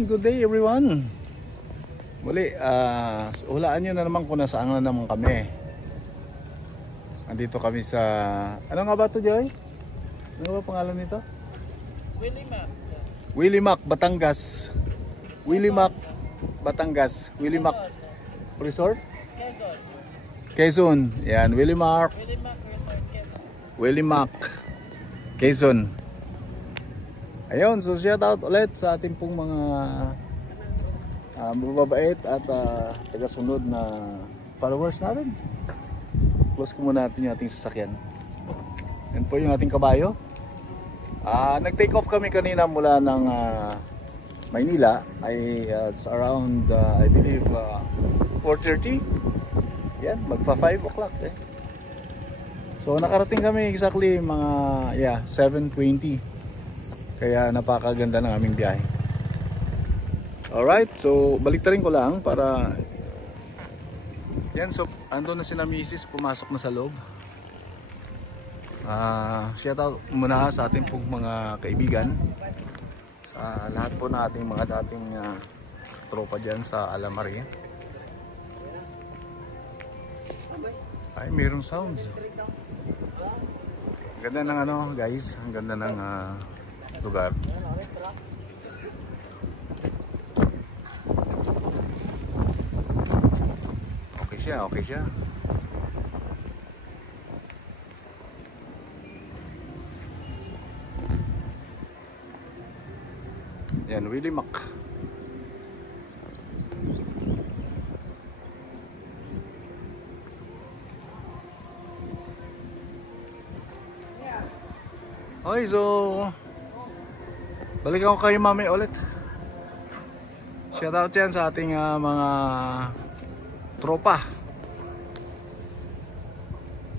Ayan, good day everyone. Muli, hulaan nyo na naman kung nasaan na naman kami. Andito kami sa... Ano nga ba ito, Joy? Ano ba pangalan nito? Willie Mac. Willie Mac, Batangas. Willie Mac, Batangas. Willie Mac Resort? Quezon. Quezon. Yan, Willie Mac. Willie Mac Resort, Quezon. Willie Mac, Quezon. Ayun, so shout out ulit sa ating pong mga mababait at tagasunod na followers natin. Close ko muna natin yung ating sasakyan. Yan po yung ating kabayo. Nag-take off kami kanina mula ng Maynila. It's around I believe 4:30. Yan, magpa 5 o'clock eh. So nakarating kami exactly mga 7:20. Kaya napakaganda ng aming biyahe. Alright, so baliktarin ko lang para... Yan, so ando na sila misis, pumasok na sa loob. Shout out muna sa ating pong mga kaibigan. Sa lahat po na ating mga dating tropa dyan sa Alamari. Ay, mayroong sounds. Ang ganda ng ano guys, ang ganda ng lugar. Okay siya, okay siya. Yan, Willie Mac. Okay, so balik ako kayo mamaya ulit. Shout out yan sa ating mga tropa.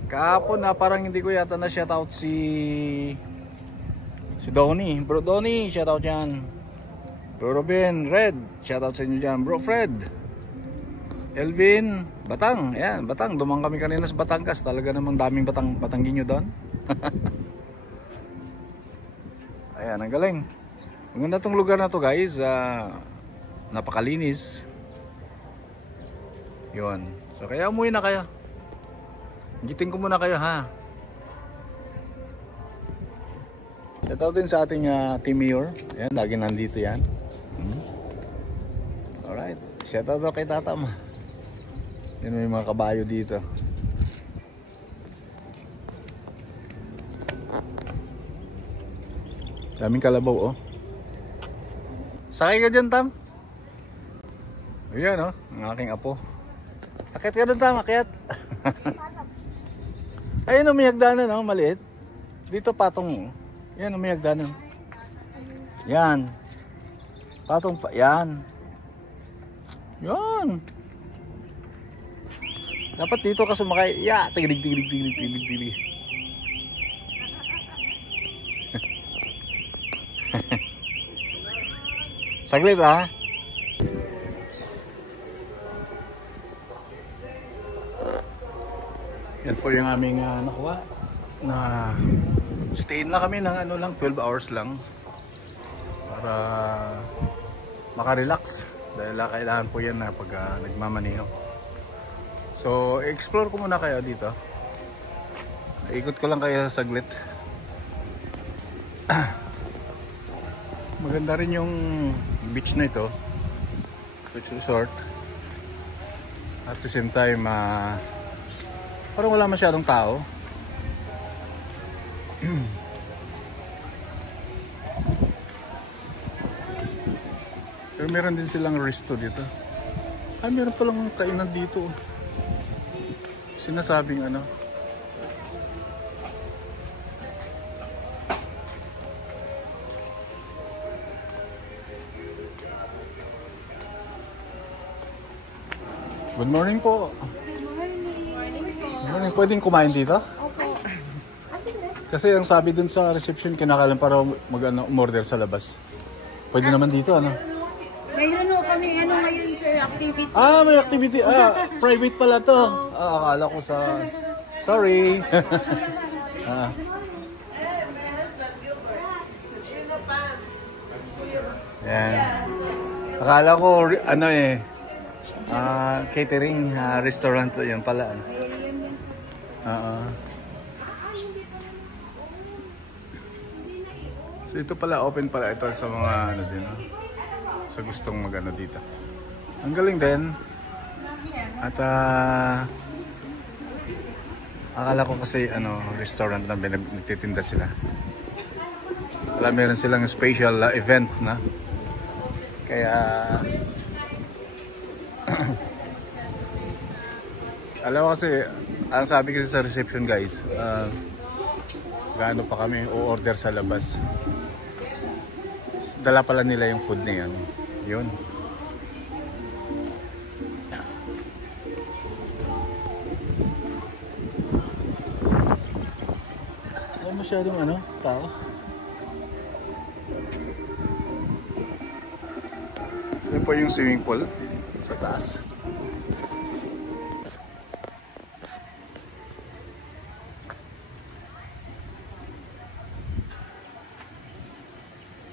Kahapon parang hindi ko yata na shout out si Donnie. Bro Donnie, shout out yan. Bro Robin, Red, shout out sa inyo dyan. Bro Fred, Elvin, Batang. Yan, Batang. Dumang kami kanina sa Batangas. Talaga namang daming Batangginyo doon. Ayan, ang galing. Maganda tong lugar na to guys, napakalinis. Yun. So kaya umuwi na kayo. Giting ko muna kayo ha. Shoutout din sa ating team mayor. Ayan, lagi nandito yan. Alright. Shoutout kay Tatam. Yan, may mga kabayo dito. Daming kalabaw oh. Sakay ka dyan, Tam. Ayan oh, ang aking apo. Akyat ka dun, Tam, akyat. Ayun oh, may hagdanan oh, maliit. Dito patong. Yan oh, may hagdanan. Yan. Patong pa, yan. Yan. Dapat dito ka sumakay. Ya, tigilig. Saglit ha. Yan po yung aming nakuha. Stay na kami ng ano lang, 12 hours lang. Para makarelax. Dahil kailangan po yan na pag nagmamaneho. So, explore ko muna kayo dito. Ikot ko lang kayo saglit. Maganda rin yung beach na ito, beach resort. At the same time parang wala masyadong tao. Pero meron din silang resto dito. Meron palang kainan dito. Sinasabing ano, good morning po. Good morning po. Good morning. Pwedeng kumain dito? Opo. Kasi ang sabi dun sa reception, kinakailan para umorder sa labas. Pwede naman dito, ano? Mayroon po kami ngayon sir, activity. May activity. Private pala to. Akala ko sa... Sorry. Yan. Akala ko, ano eh, catering, restaurant yun pala. Oo. So ito pala, open pala ito sa mga ano din, sa gustong magano dito. Ang galing din. At akala ko kasi ano, restaurant na nagtitinda sila. Wala, meron silang special event na. Kaya alam ko kasi, ang sabi kasi sa reception guys, gaano pa kami o-order sa labas. Dala pala nila yung food na yan. Yun. Wala masyadong ano, tao. Yan po yung swimming pool sa taas.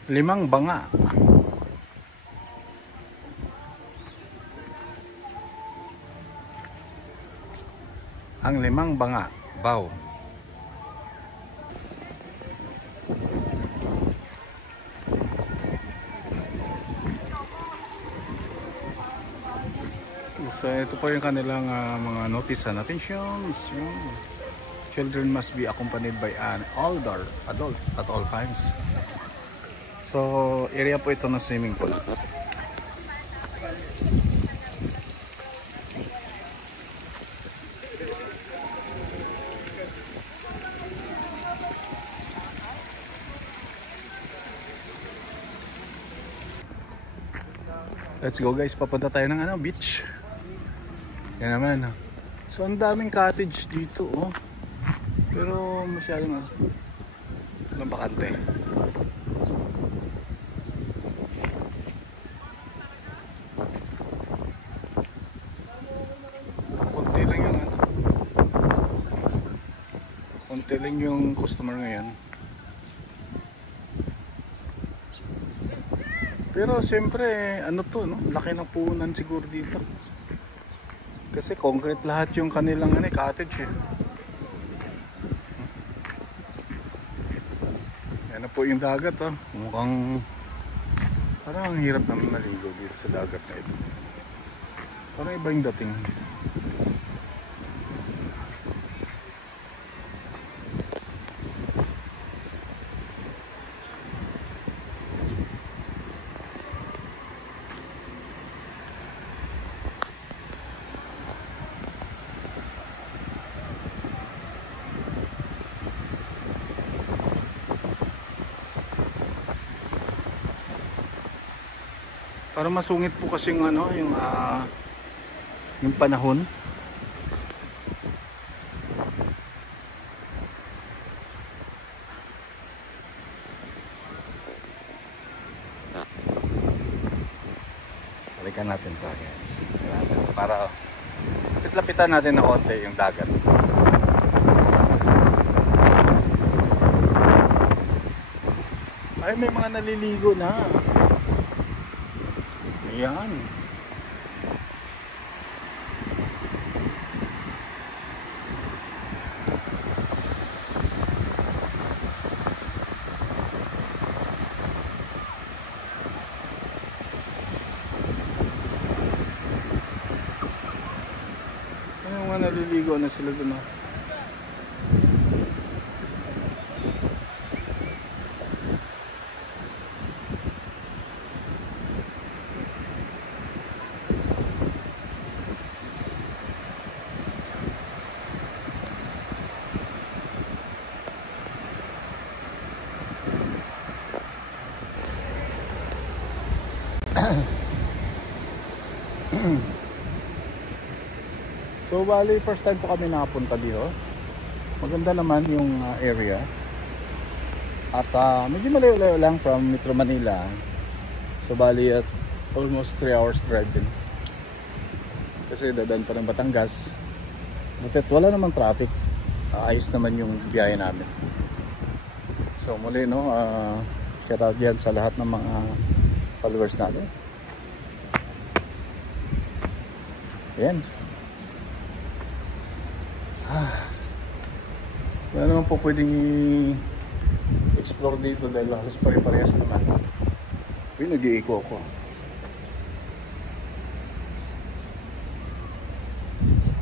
Limang banga. Ang limang banga, baw. So ito po yung kanilang mga notice and attentions. Children must be accompanied by an older adult at all times. So area po ito ng swimming pool. Let's go guys, papunta tayo ng ano, beach. Yan naman. So ang daming cottage dito, oh. Pero masyadong bakante. Konti lang yung ano. Konti lang yung customer ngayon. Pero siyempre, ano to, no? Laki ng puhunan siguro dito. Kasi concrete lahat yung kanilang cottage eh. Yan na po yung dagat, oh. Mukhang parang ang hirap naman maligo dito sa dagat na ito. Parang iba yung dating. Para masungit po kasi yung ano, yung panahon. Balikan natin to guys. Para lapit-lapitan natin na konti yung dagat. Ay, may mga naliligo na. Ayan. Ano mga naliligo na sila dun, oh. So bali, first time po kami nakapunta dito. Maganda naman yung area. At medyo malayo-layo lang from Metro Manila. So bali at almost 3 hours drive din. Kasi dadaan pa ng Batangas. But wala namang traffic. Ayos naman yung biyahe namin. So muli, no, shout out yan sa lahat ng mga followers natin. Ayan. Wala naman po pwedeng explore dito dahil halos pare-parehas naman. Uy, nag-iiko ako.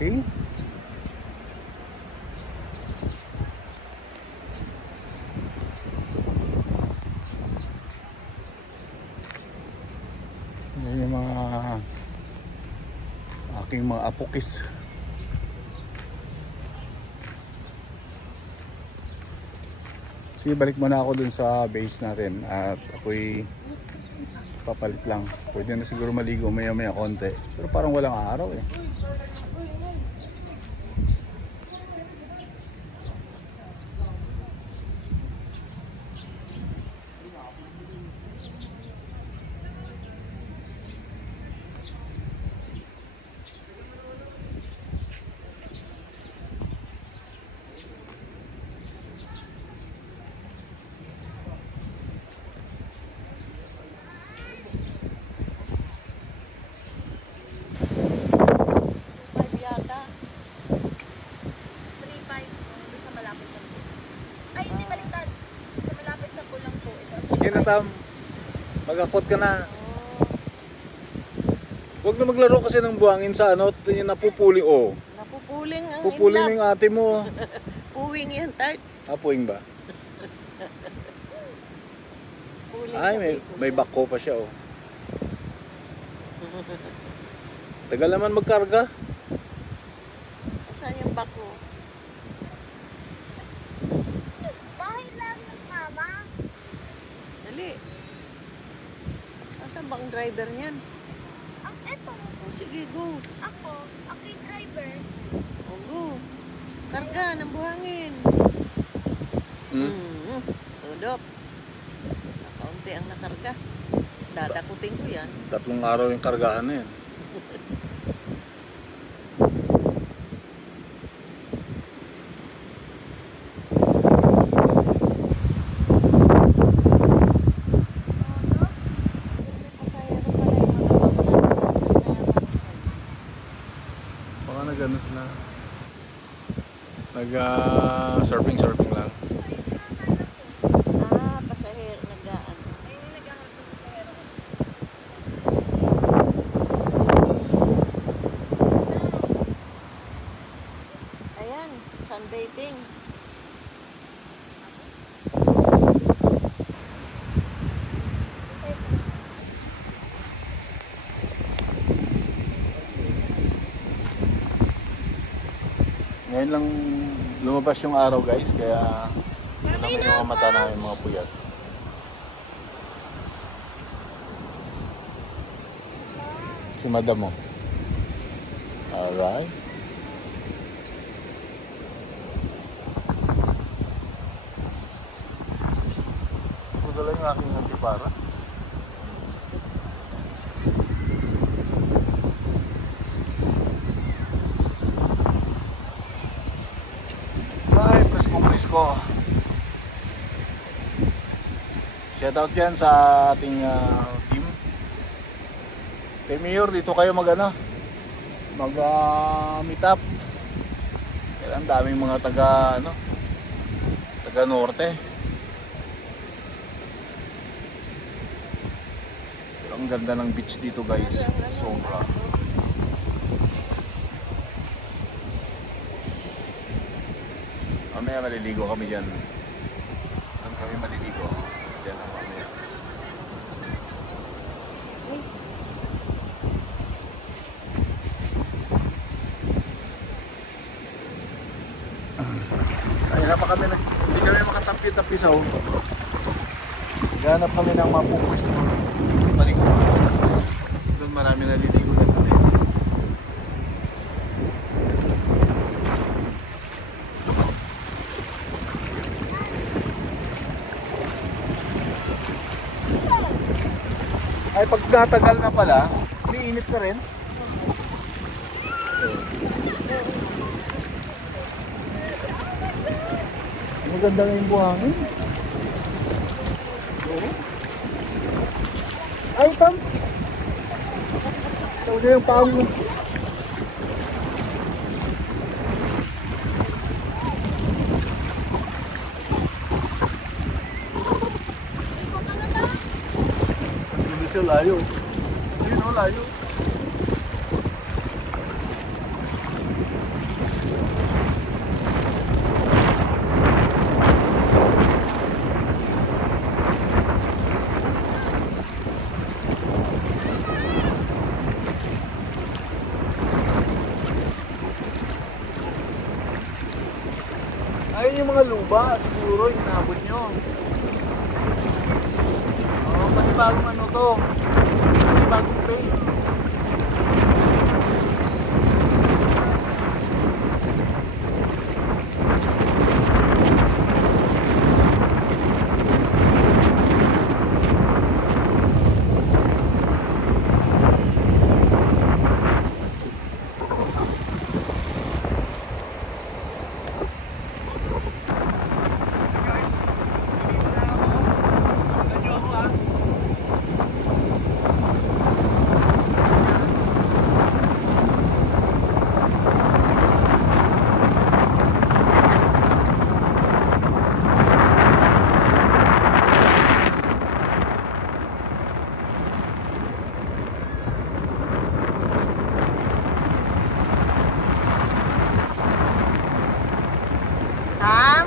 Okay. Yan yung mga aking mga apokis. Sige, balik muna ako dun sa base natin at ako'y papalit lang. Pwede na siguro maligo maya-maya konti. Pero parang walang araw eh. Sige na, Tam. Mag-afford ka na. Huwag na maglaro kasi ng buhangin sa ano, yung napupuli oh. Napupuling ang Pupuli na yung ate mo. Puwing yan, Tart. Apuing ba? Puling Ay, may bako pa siya oh. Tagal naman magkarga. Saan yung bako? Bahay lang ng mama. Dali. Saan ba ang driver niyan? Eto, O sige, go. ako yung driver. O go. Karga ng buhangin. Tudok. Nakaunti ang nakarga. Dadakutin ko yan. 3 araw yung kargahan na yan. Baka nag-ano sila. Nag-surfing lang. Pasahero, nag-aan. Ayan, sunbathing. Ngayon lang lumabas yung araw guys, kaya naman yung mga mata namin mga puyat. Si madam mo. Alright. Ito lang yung aking antipara. Ay, presko. Shoutout dyan sa ating team. Kay Mayor, dito kayo mag meet up. Kaya ang daming mga taga norte. Pero ang ganda ng beach dito guys, sobra. Mamaya maliligo kami dyan. Doon kami maliligo. Dyan ang mamaya. Kaya pa kami hindi kami makatampi-tampisaw. Ganap kami ng mapupwesto. Balik ko. Doon marami naliligo na kami. Ay pag natagal na pala, umiinit na rin. Maganda na yung buhangin. Ay, Tam! Tawag na yung pao mo. siya layo. Ayun o, layo. Ayun yung mga luba, siguro yung nabot nyo. Oh, panibagong ano to. Panibagong place. Ha?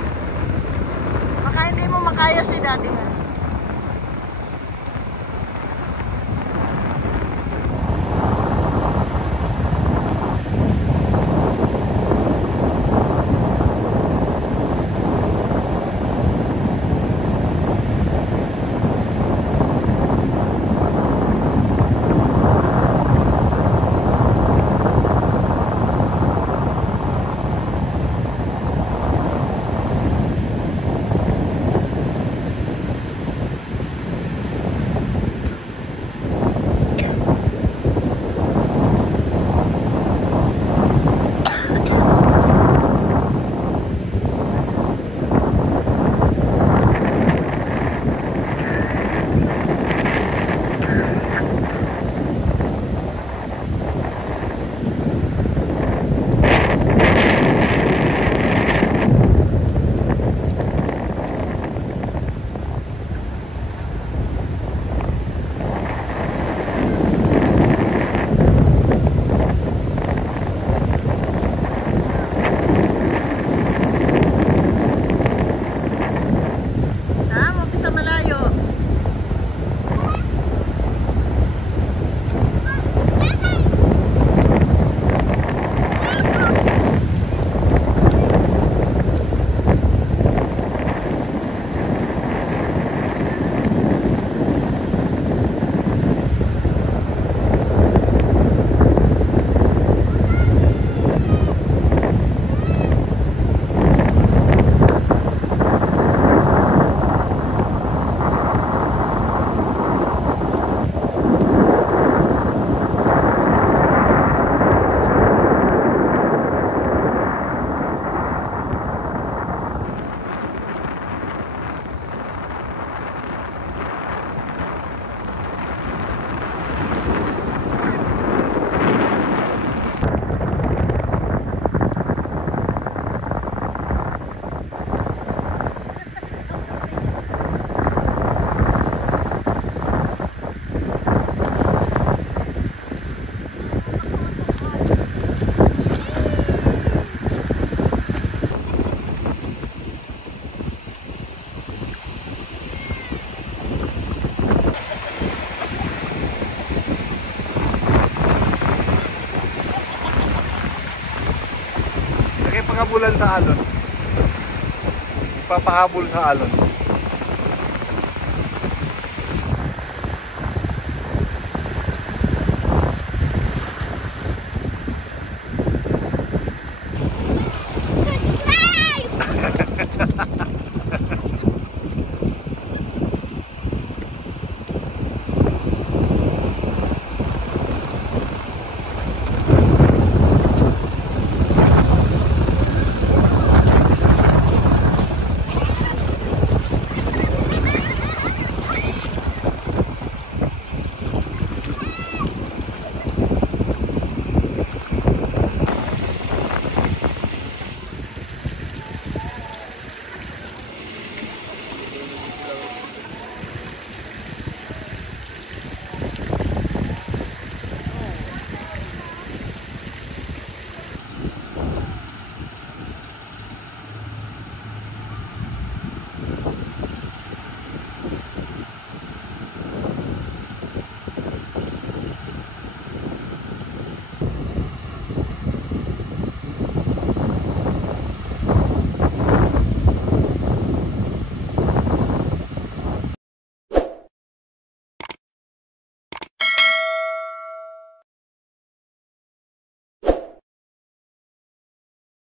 Baka hindi mo makaya si daddy ha. Pahabulan sa alon. Papahabol sa alon.